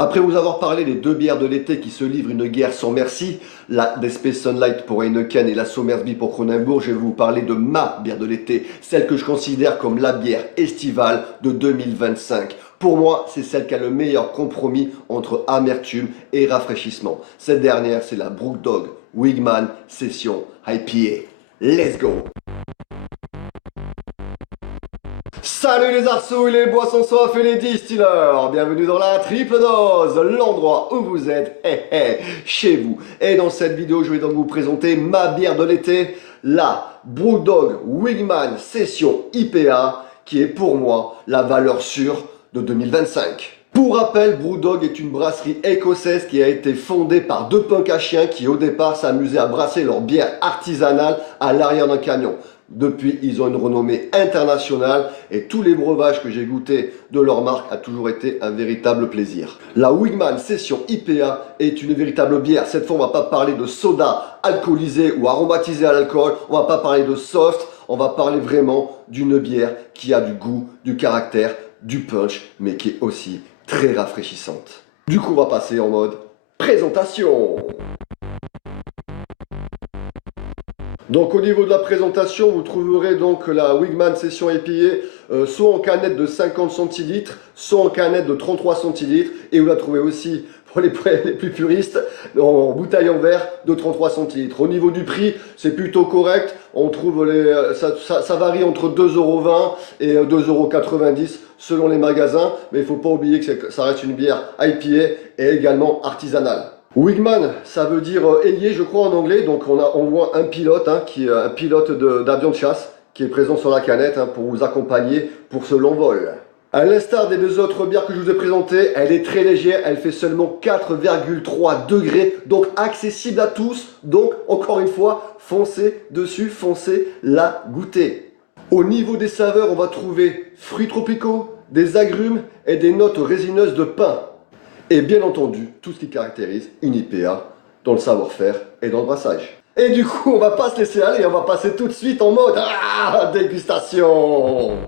Après vous avoir parlé des deux bières de l'été qui se livrent une guerre sans merci, la Despe Sunlight pour Heineken et la Somersby pour Kronenbourg, je vais vous parler de ma bière de l'été, celle que je considère comme la bière estivale de 2025. Pour moi, c'est celle qui a le meilleur compromis entre amertume et rafraîchissement. Cette dernière, c'est la Brewdog Wigman Session IPA. Let's go! Salut les arceaux et les boissons soif et les distilleurs. Bienvenue dans la triple dose, l'endroit où vous êtes, chez vous. Et dans cette vidéo, je vais donc vous présenter ma bière de l'été, la Brewdog Wigman Session IPA, qui est pour moi la valeur sûre de 2025. Pour rappel, Brewdog est une brasserie écossaise qui a été fondée par deux punks à chiens qui au départ s'amusaient à brasser leur bière artisanale à l'arrière d'un camion. Depuis, ils ont une renommée internationale et tous les breuvages que j'ai goûtés de leur marque a toujours été un véritable plaisir. La Wigman Session IPA est une véritable bière. Cette fois, on va pas parler de soda alcoolisé ou aromatisé à l'alcool. On va pas parler de soft. On va parler vraiment d'une bière qui a du goût, du caractère, du punch, mais qui est aussi très rafraîchissante. Du coup, on va passer en mode présentation. Donc au niveau de la présentation, vous trouverez donc la Wigman Session IPA soit en canette de 50 centilitres, soit en canette de 33 centilitres, et vous la trouvez aussi pour les plus puristes en bouteille en verre de 33 centilitres. Au niveau du prix, c'est plutôt correct. On trouve ça varie entre 2,20 € et 2,90 € selon les magasins, mais il ne faut pas oublier que ça reste une bière IPA et également artisanale. Wigman, ça veut dire ailier, je crois en anglais, donc on voit un pilote, qui est un pilote d'avion de chasse, qui est présent sur la canette pour vous accompagner pour ce long vol. À l'instar des deux autres bières que je vous ai présentées, elle est très légère, elle fait seulement 4,3 degrés, donc accessible à tous, donc encore une fois, foncez dessus, foncez la goûter. Au niveau des saveurs, on va trouver fruits tropicaux, des agrumes et des notes résineuses de pain. Et bien entendu, tout ce qui caractérise une IPA dans le savoir-faire et dans le brassage. Et du coup, on va pas se laisser aller, on va passer tout de suite en mode dégustation.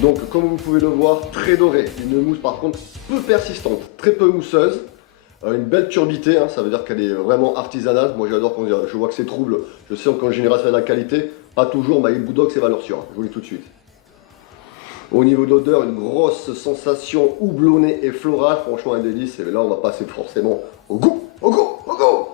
Donc, comme vous pouvez le voir, très doré. Une mousse par contre peu persistante, très peu mousseuse. Une belle turbidité, ça veut dire qu'elle est vraiment artisanale. Moi j'adore quand je vois que c'est trouble, je sais qu'en général c'est de la qualité. Pas toujours, mais Brewdog c'est valeur sûre, je vous le dis tout de suite. Au niveau de l'odeur, une grosse sensation houblonnée et florale, franchement un délice. Et là on va passer forcément au goût, au goût, au goût.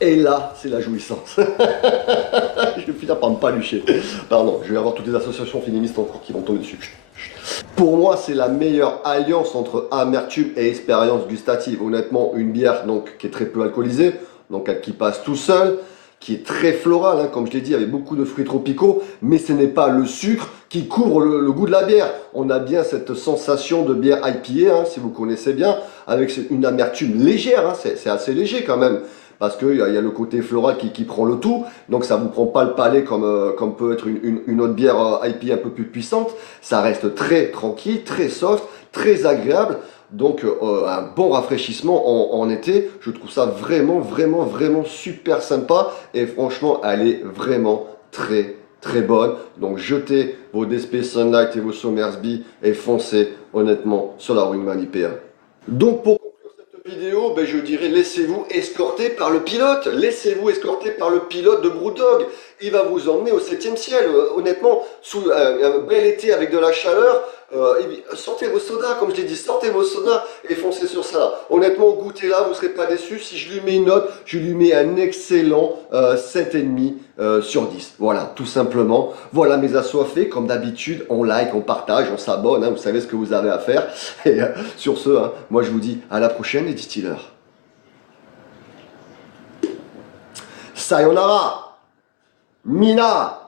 Et là, c'est la jouissance. Je vais finir par ne pas lucher. Pardon, je vais avoir toutes les associations féministes encore qui vont tomber dessus. Pour moi, c'est la meilleure alliance entre amertume et expérience gustative. Honnêtement, une bière donc, qui est très peu alcoolisée, donc qui passe tout seul, qui est très florale, comme je l'ai dit, avec beaucoup de fruits tropicaux, mais ce n'est pas le sucre qui couvre le goût de la bière. On a bien cette sensation de bière IPA, si vous connaissez bien, avec une amertume légère, c'est assez léger quand même. Parce qu'il y a le côté floral qui prend le tout, donc ça ne vous prend pas le palais comme peut être une autre bière IPA un peu plus puissante. Ça reste très tranquille, très soft, très agréable. Donc un bon rafraîchissement en été, je trouve ça vraiment, vraiment, vraiment super sympa. Et franchement, elle est vraiment très, très bonne. Donc jetez vos Despe Sunlight et vos Somersby et foncez honnêtement sur la Wigman IPA. Donc pour vidéo, je dirais laissez-vous escorter par le pilote, laissez-vous escorter par le pilote de Brewdog. Il va vous emmener au 7e ciel. Honnêtement, sous un bel été avec de la chaleur, sortez vos sodas, comme je l'ai dit, sortez vos sodas et foncez sur ça. Honnêtement, goûtez-la, vous ne serez pas déçus. Si je lui mets une note, je lui mets un excellent 7,5 sur 10. Voilà, tout simplement. Voilà mes assoiffés. Comme d'habitude, on like, on partage, on s'abonne. Vous savez ce que vous avez à faire. Et sur ce, moi je vous dis à la prochaine les distilleurs. Sayonara, Mina.